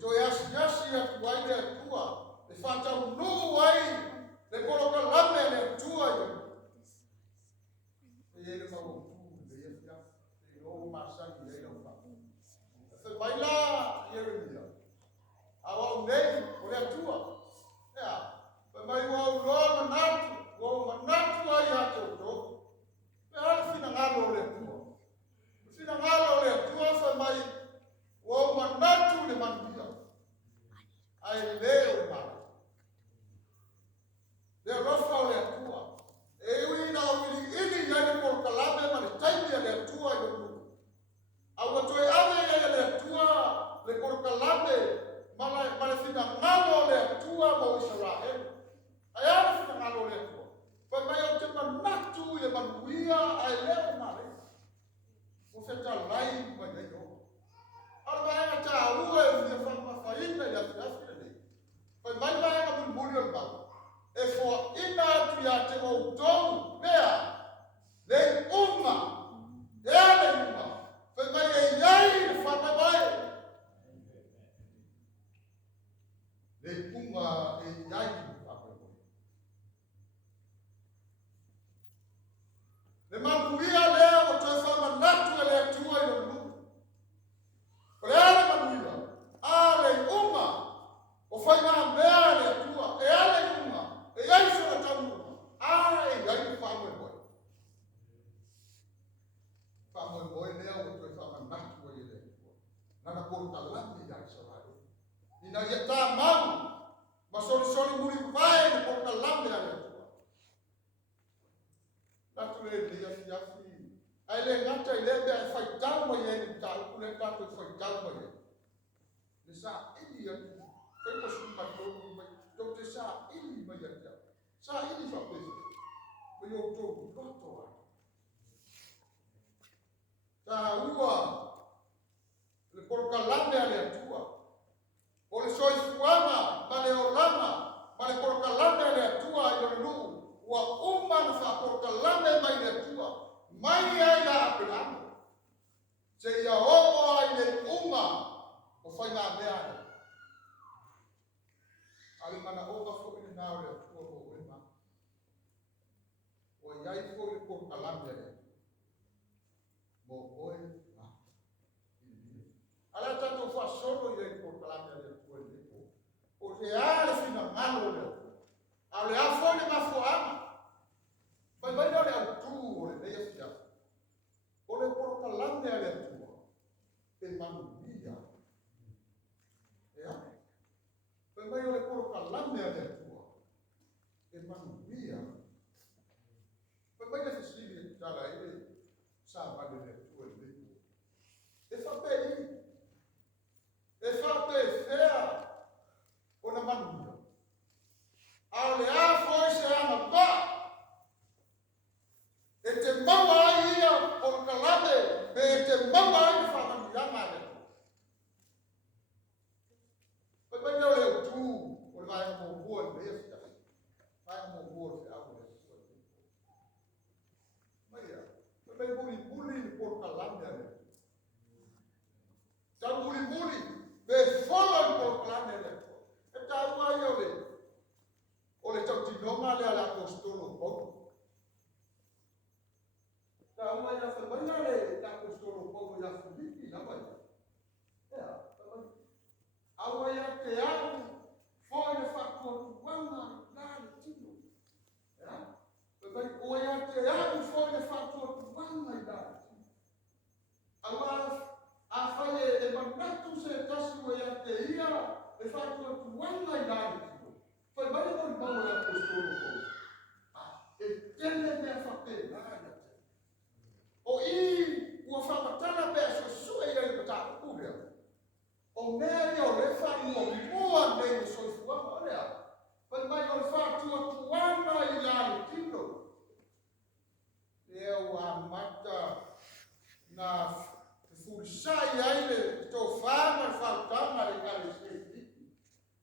Joyas-yas ia tuaida tua, le fata unu ai, le polo kalame manuia ai leo mare. O se ta lai mai nei o. Ala mai ta ua e ni fa ma fa ina ya ya nei. Fa mai mai ka mun muri o ba. E fo ina tu ya te o tou mea. Le uma. Ele uma. Fa mai e yai fa mai. Le uma e yai le manuia lea o te whamanatu e lea tua i o lu. O le ale manuia, ale uma, o whai ngā mea lea tua, e ale uma, e ai sora tamu uma, ale e ai whamoe moe. Whamoe moe lea o te whamanatu e lea tua. Nana koro ta lami i ai sora e. Ina ia tā mau, ma sori muri vai na koro ta lami a lea tua. Tatu le afi. Ai le ngata i le bea e whai tau mai e ni tau, kule tatu e whai tau mai e. Le sa ili atu, whai pasu mai tōku mai, tau te sa ili mai atu. Sa ili whapesa, mai o tōku roto a. Tā ua, le porokalame a le atua. O le soifuanga, ma le orama, ma le porokalame a le atua i o luu. Ua uma na whaporkalame mai le tua, mai ai a apelano. Se ia o ai le uma, o whai ngā mea ne. Ale mana oga fo ina nao le tua o ema. O iai fo le porkalame le. Mo oe na. Ala tato wha sono i le porkalame le tua le po. O te ale fina ngalo le. Ale a fo le mafuama. Mas vai dar a tua, né, esse o le porkalame a le tua. E manuia. É? Mas vai o le porkalame a le tua. E manuia. Mas vai nesse sili cara ele sabe le tua le tua. E fa pei. E fa pei fea. O na manuia. Ale a foi se ama pa. E te maua ai ia o kalame, e te maua ai ni whakamiyama le. Pai pai nao leo tū, o le vai mo bua le ea fita. Vai mo bua le au le sua. Mai ia, pai pai buli ni por kalame le. Ta buli, be fola ni por kalame le. E ta ua ia o le tau tinonga le ala apostolo poku. Uma ia whamana le tako storo pogo ia Filipi na mai. Ea, aua ia te au, foi le whakuatuanga la le tino. Ea, o ia te au, foi le whakuatuanga la le tino. Aua, a whai e manatu se tasi o ia te ia, le whakuatuanga la le tino. Whai mai o i mau ia te storo pogo. E tene mea whapena ia. O i ua whamatana pēr so sua i ai pata kūrea. O mea i o le whanua mua nei o soifuama o lea. Pai mai o le whatua tuana i lani tino. Lea ua mata na furisai ai le tō whama le whautama le kare seiti.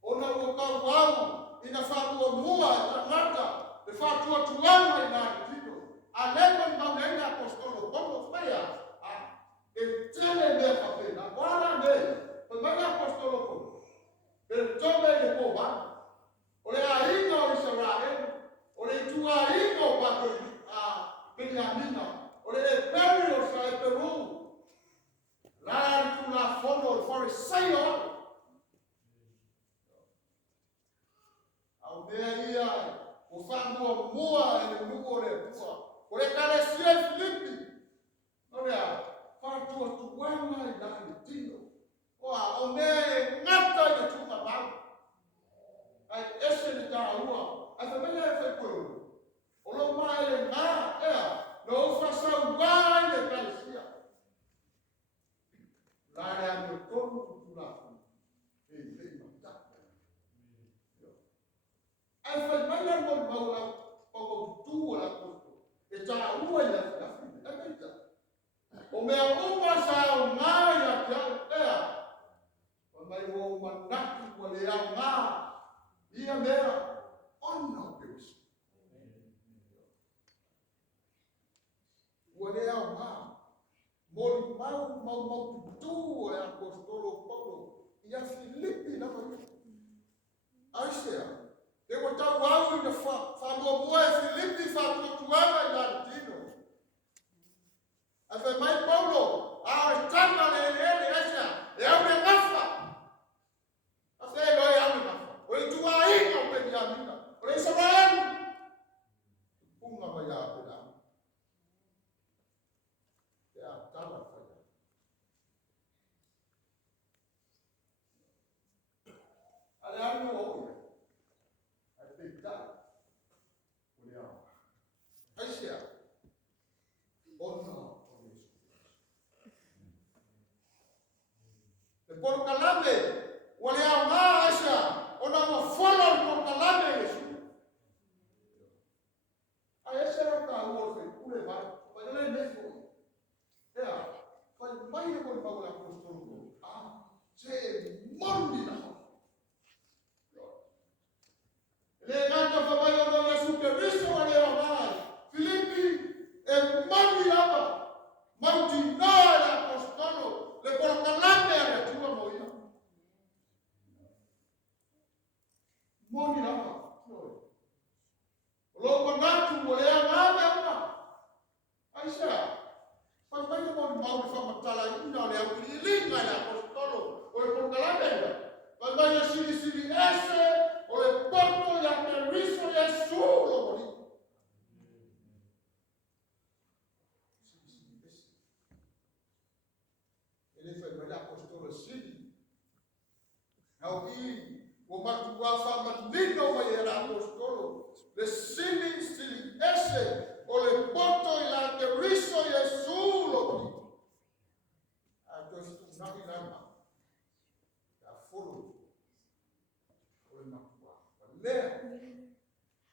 O na ua kau au i na whanua mua i ta mata le whatua tuana i lani tino. A lepa maunenga apostolo como faya e tele me papel agora ne o mai apostolo como e tome le pova o le ainga o Israel o le tua ainga o pato a Benjamina o le Peru o sa Peru la tu la fondo o fariseo au ia o fango mua e lugo le tua o le kalesia Filipi. Olha, fatua tuana i dani tino. Oa, o me ngata i tu mabau. Ai ese ni ta ua. Ai fa mena e fai koe. O lo mai le ngā, ea, no fasa uai le kalesia. Lare ame tonu tutulaku. E le mataka. Ai fa mena mo maula o tu la kosto. E taua ya Afrika. Umeumba sao ngaya kia Wamaiwo manaki wale ya ngā ia mea ona ukewisu. Wale ya ngā moli mau tu ya apostolo Paulo ia Filipi na mai. Aisea e ko tau au ina fa mo Filipi fa tuanga ina dino. Asa mai Paulo a tanga le Aisea e au me ngafa. Asa lo ya me ngafa. O tu ai no pe ya mina. O le sababu punga ba ya pela. Ya tala fa. Ale ai no Aisea, ona o Yesu. E por kalame, wale au ngā Aisea, ona ma whala i por kalame Yesu. A Aisea ka uofe, ule mai, wale nefo. Ea, wale mai e kone maula apostolo. Se mondi na hau. Le ngata whabai o Yesu ke riso wale au ngā. Filipi e mami lava mauti nāra apostolo le porkalame a tua moia. Moni lava. Lo manatu o lea ngāme uma. Aisea, whaimai moni mauri whamatala ina o lea ulilinga le apostolo o le porkalame a. Whaimai a siri ese o le porto ya te riso Yesu lo moni. Ele foi para apostolo Sili. Ao que o matua fama nino vai era apostolo. Le Sili esse o le porto e la que riso Yesu lo. A tu não me lama. A folo. O le matua.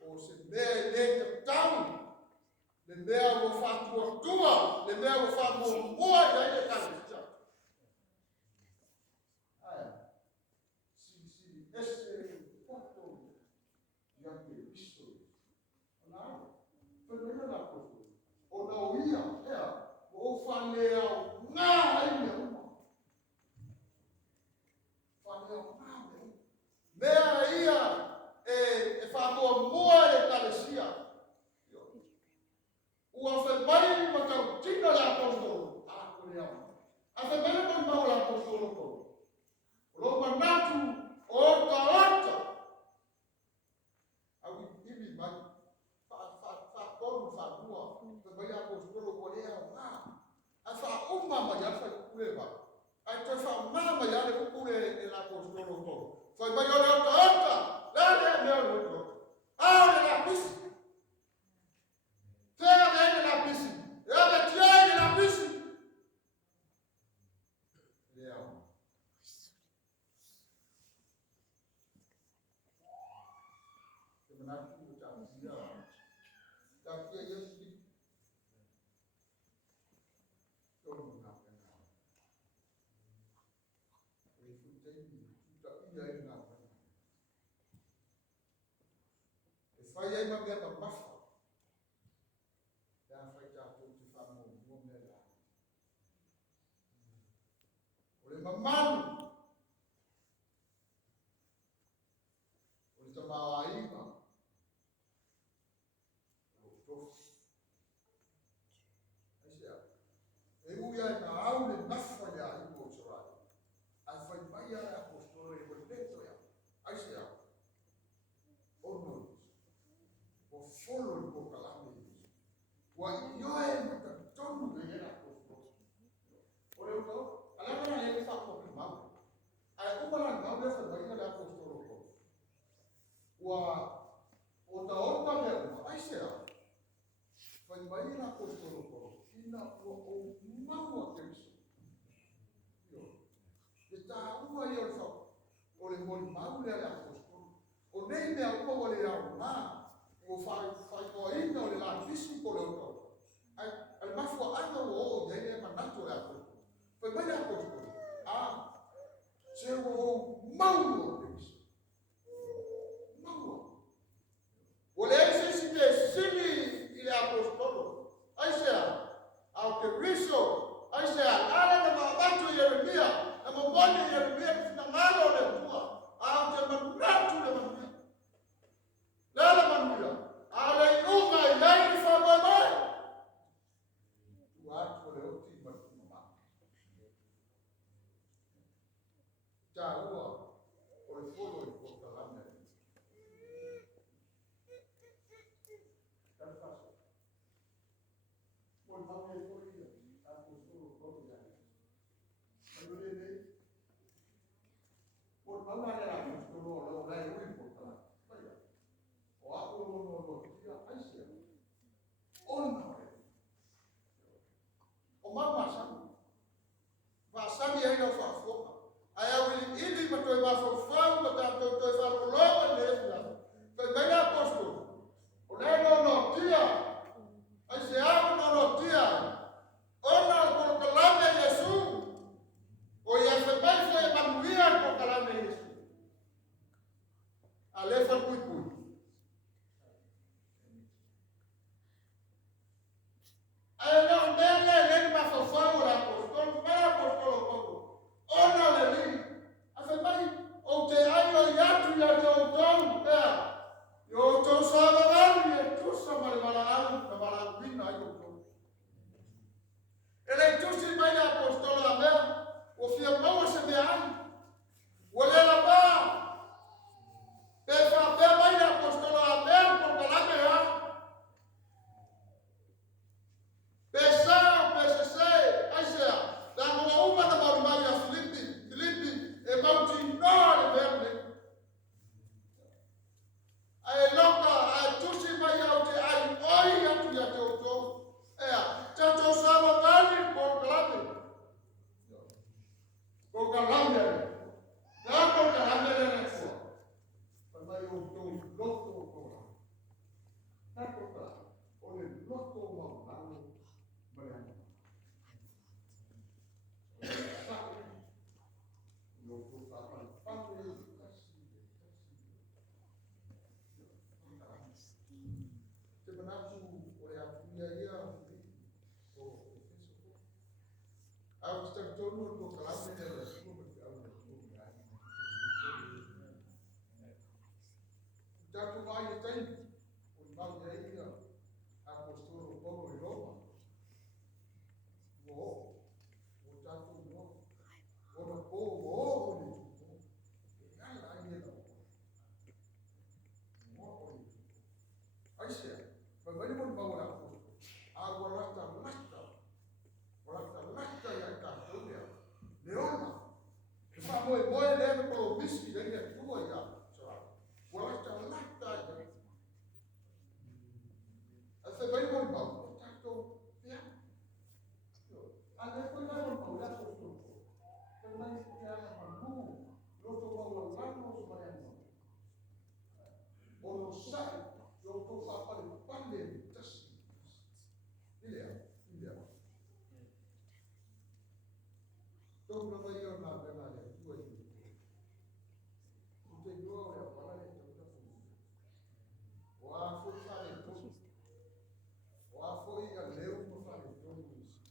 O se le tau. Le mea o fatua tua. Le mea o fatua moa ya e kale. Esse porto já tem visto. Não, foi melhor na porta. Ou não ia, ou falei ao não ainda uma. Falei ao não ainda. Meia ia, falou moa de calecia. O afebai matau tinga la apostolo. Coreano. Afebai matau la apostolo. Roma natu. Ota. Awi ili mai fa dua. Também apostolo Coreano. Asa uma mai asa kuleba. Ai to fa mama ya le kule el apostolo ko. Foi mai ota. La le no. La pisi. Tena la pisi. Ya tiene la pisi. Nanti tapi dia sedih. Tolong nak. Itu tapi dia nak. Saya memang dia tambah. Dan saya jatuh di sana mula. Oleh memang oleh terbawa ini. Uia na aule nafa ya ipo sorari. Alfai maya apostolo e boleto ya. Aisea. Ono. O folo ko kalame. Wa yoe mata tonu de era apostolo. Ore uto, ala kana le fa ko prima. Ai ko mala na ole fa maya da apostolo ko. Wa ota le aisea. Fai maya apostolo ko. Ina o mau atenso. E taua ia o sau. O le moli mau le apostolo. O nei mea ua o le au ngā. O fai koa ina o le la kisi ko le o tau. Foi bem a coisa. Chegou mau. Mau. Olhei se decide ele apostolo. Aí ao que riso, aí ala na mabato Yeremia, na mboni Yeremia na malo le tua, ao que mandratu le mandratu. Lala mandratu. Ale unga yai fa baba. Watu wale wote mama. Jaua olifolo ikotalana. Tanfasa. Por mame folia, apostolo kodia. Ayudele. Por mame era apostolo lo dai ui portala. Vaya. O apostolo lo tia aisia. Ona. O mama sana. Vasani ainda fafoka. Aí eu ele matou mais fofão, matou dois valores logo mesmo. Foi bem apóstolo. O nego não tinha. Aí se abre não tinha. Ona por calame Jesus. O ia foi bem foi manuia por calame Jesus. Ale foi cuido. Aí não dele ele mais fofão o apóstolo, vai apóstolo pouco. Ona leli. Afebai o te ayo yatu ya tau yo to sama bali tu sama bala alu na bala bina yo to ele tu si mai apostolo abe o fia mau se be ai wala la ba pe fa be mai apostolo abe por bala be ha pesa aisha da mo uma da bali mai a Filipi e bauti no le verde ai loka ai tusi mai au te ai oi atu ya toto tato sama bali por kalame na por kalame le fo per mai o to lotto ko na por ka o le lotto ma mano mariano no to pa Aku tak tahu tu kalau saya dah semua jatuh bayi tadi, umbang jadi dia apostol Paulo di Roma. Jatuh orang Paulo ni, kan lagi tu. Aisyah, bagaimana bawa aku? Aku rasa yang tak tahu dia. Leona, sebab boy dia kalau bisik dia tu boy ya. Rasa ya. Asal bagaimana bawa? Tak tahu dia. Ada pun orang bawa aku tu. Kerana dia mahu, loto bawa lano sebenarnya. Orang sah, loto apa pandai tas. Ini. Todo mundo aí na verdade, tu aí. Tu tem dor, é para ele ter outra coisa. O a foi fazer tudo. O a foi a leu para fazer tudo isso.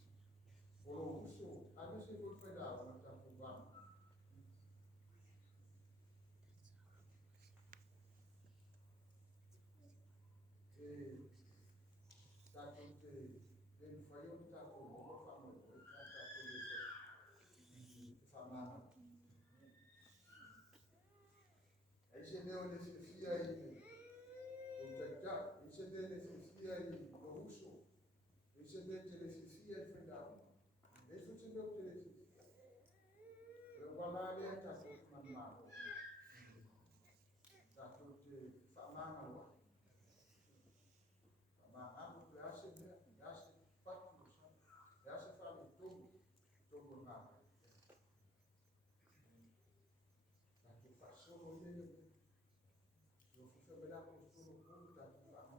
O uso, a gente foi pegar, mas tá fumando. E tá com que ele foi o que tá com o famoso, tá famana. Ese neo necesita ahí contactar, ese neo necesita ahí uso, ese neo necesita enfrentar. Eso se neo necesita. Pero cuando hay esta mamá, tanto que famana lo, famana lo que hace parte lo hace para todo nada. Solo ele eu fui trabalhar com o solo público da família a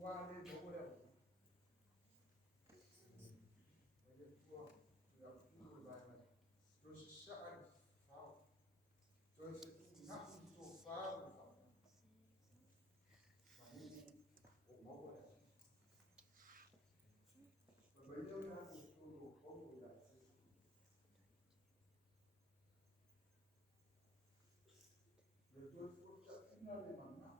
wale bole. Ele tua ya pure bana. Terus saat fau. Terus nak itu fau. Mani o mau ya. Berbeda dengan itu kau ya. Terus kita tinggal di mana?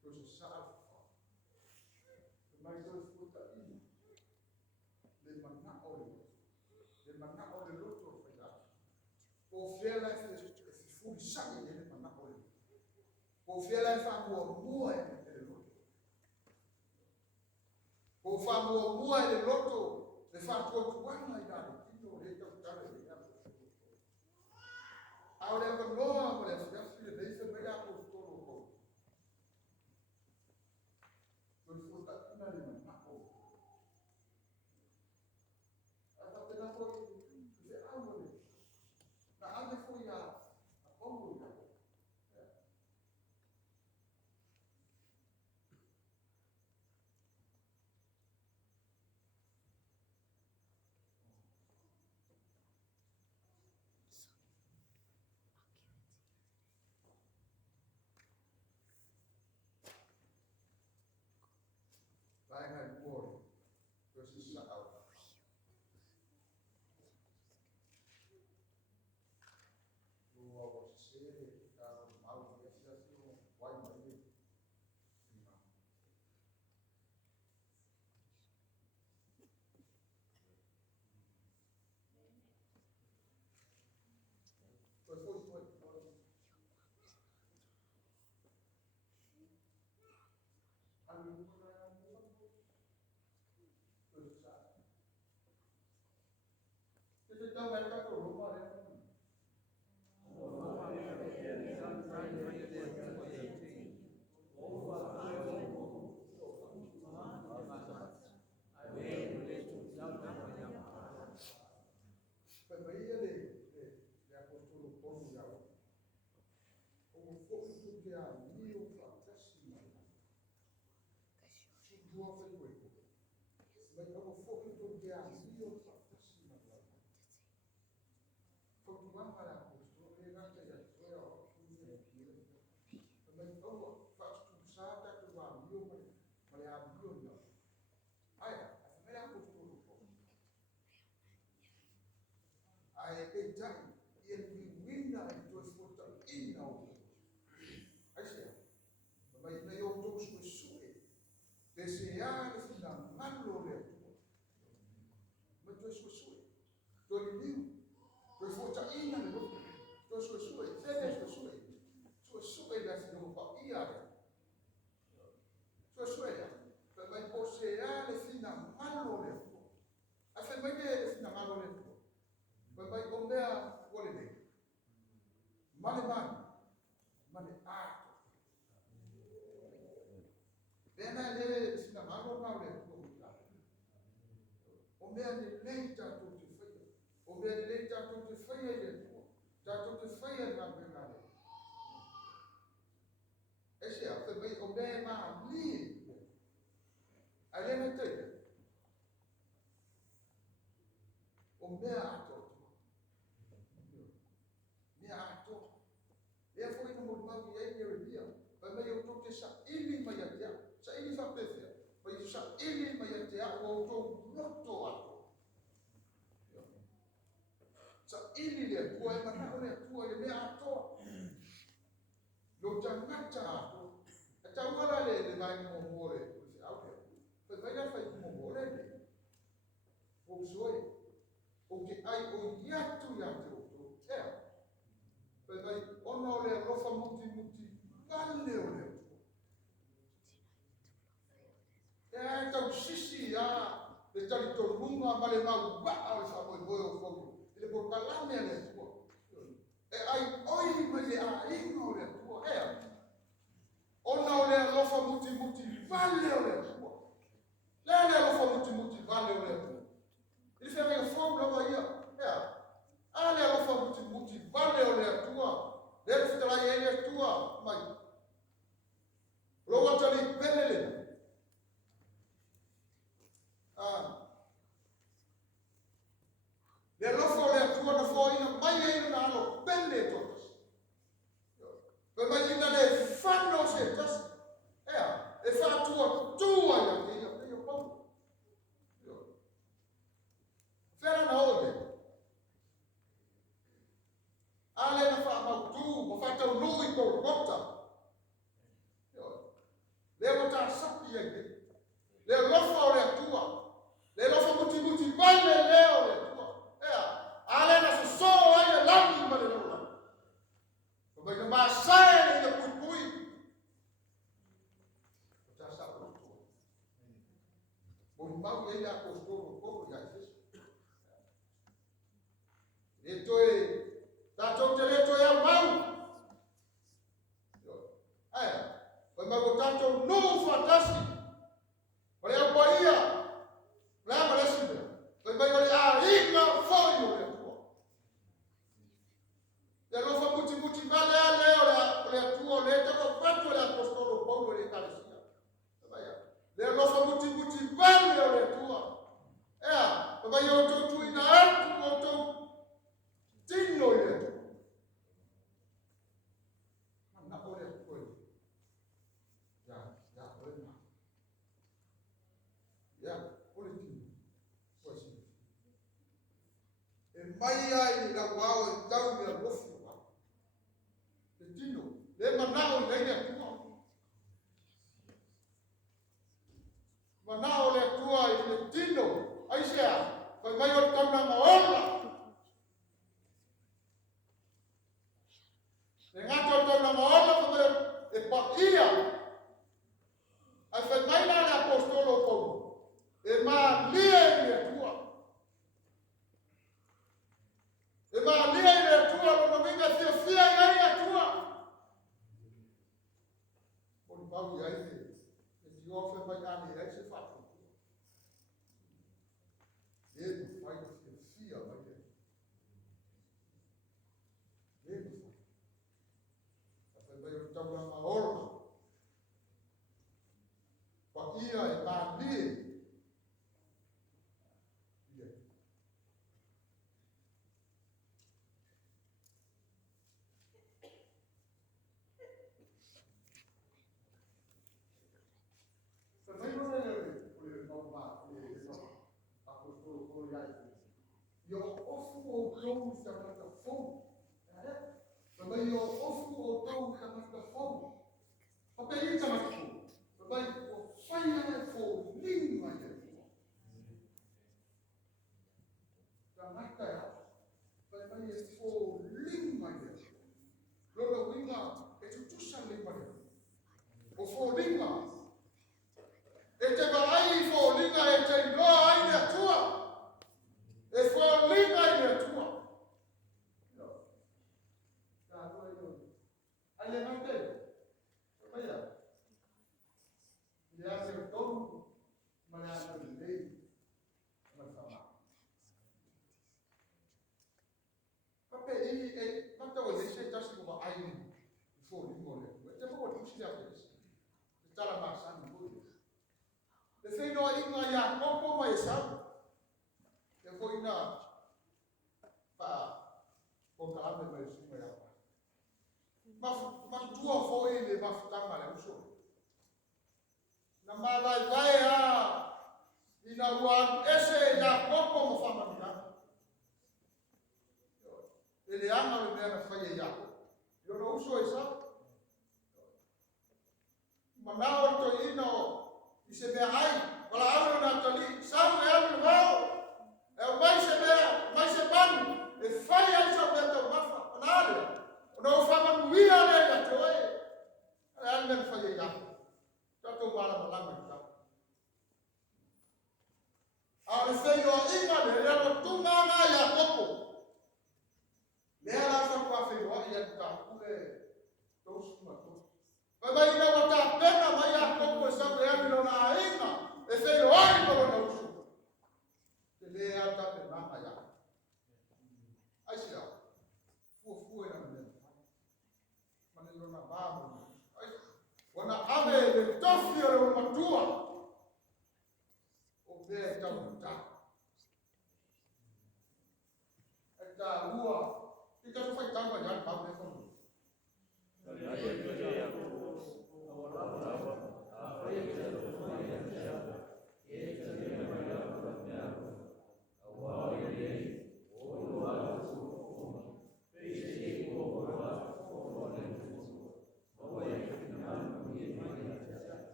Terus saat mais Deus puta ini le mana ole lotto fai o fiela si fu sangue le mana ole o fiela fa mua le lotto o fa mua le lotto le fa tutto quanto hai dato tutto le toccare le cose ahora con no amore si le dice bella costoro Terus kita tinggal di mana? Atau kenapa itu awal? Nah, ada foya, apa foya? Lain kuor, terus saat. Kita mereka tu rumah dia. Ele Golgotha. Leo tasapi yake. Leo lofa ole atua. Leo lofa muti bale leo ole atua. Ale na soso aye lami male lola. Bagi bahasa ile pui. Tasapi atua. Bombau ile apostolo ko ya Yesu. Etoe tato teleto ya mau. Tanto novo fantástico. Olha o Bahia. Lá parece bem. Foi bem olhar aí na folha o tua. E não foi muito vale olha tua olha então quanto olha apostolo Paulo ele carecia. Vai. Não foi muito vale olha tua. Vai eu tu ina alto tu tinho olha. Na olha coisa. Maya ila wao tau ya bofu wa tino le manao le ya tuo manao le tuo ile tino aisha kwa mayo tau na maola le ngato tau na maola kwa e paia ai fa mai na apostolo Paulo e ma lie ile tuo ema lia ile tua no vinga fia ngai atua on pau ya ile e ofe mai ani e se fatu ele fai fia mai ele vai o tau na orma pa ia e ma lia Yo ofu o tou samata fou. Babai yo ofu o tou samata fou. Babai yo samata fou. Babai o faya fou lingua ya. Samata ya. Babai yo fou lingua ya. Lolo winga e tutusa lingua ya. O fou lingua. E te vai fou lingua e te noa ai na tua. E foi linda a tua. Aí não tem. Olha. E acertou, mas não dei. Mas falar. Porque ele não tem o deixe já se como aí. Foi linda. Eu vou te mostrar isso. Está lá passando por isso. E foi no aí no ya como mais sabe. Eu vou ir na para colocar a minha estima mas tua foi ele vai ficar mal eu sou na vai e na rua esse já como família ele ama o meu filho já eu não sou isso mas na hora tô indo e se me ai para abre na tali sabe abre vai mais se ban e fai ai so beta mafa nale no fa man wi ale ya toy al men fai ya to mala malanga ta al fai yo inga le ya to mala ya popo le ala fa kwa fai wa ya ta kule to suma to baba ina wata pena mai ya popo sa ya bilo na inga e fai yo ai ko na usu le ata pe mama ya aisha fu ina mene maneno na babu wana ame le tofi ole matua o be tamuta eta rua ika foi tamba ya babu ko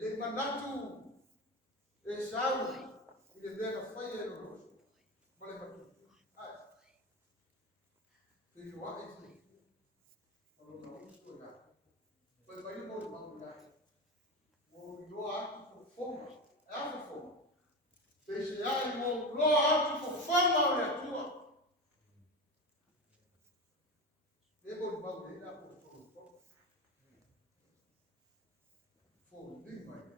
ele manatu esau ile bega faya no vale matu ai ele wa esse não não escolha foi para ir por uma mulher o lo ato por fome é a fome deixe aí o lo ato por fome olha tua ebo de bagulho da por língua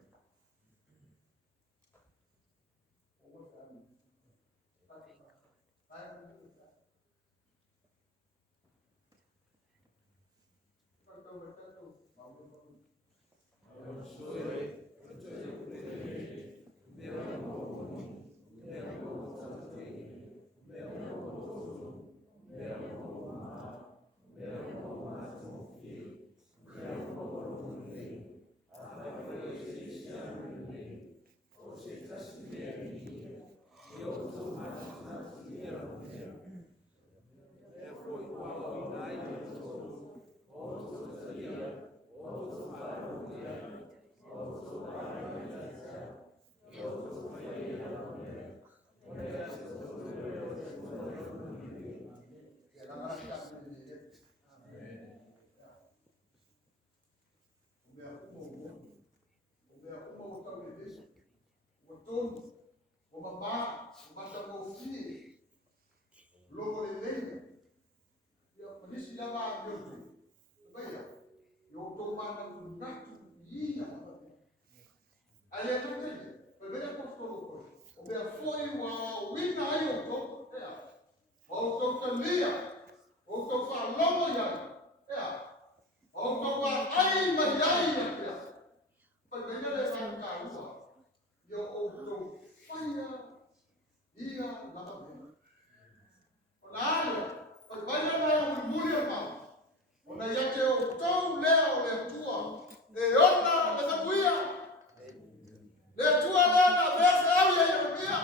Letua lana besa au ya Yeremia.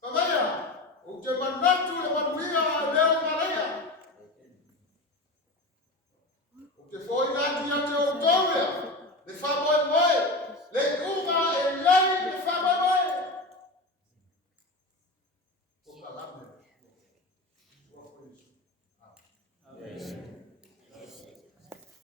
Pamoja, utemandatu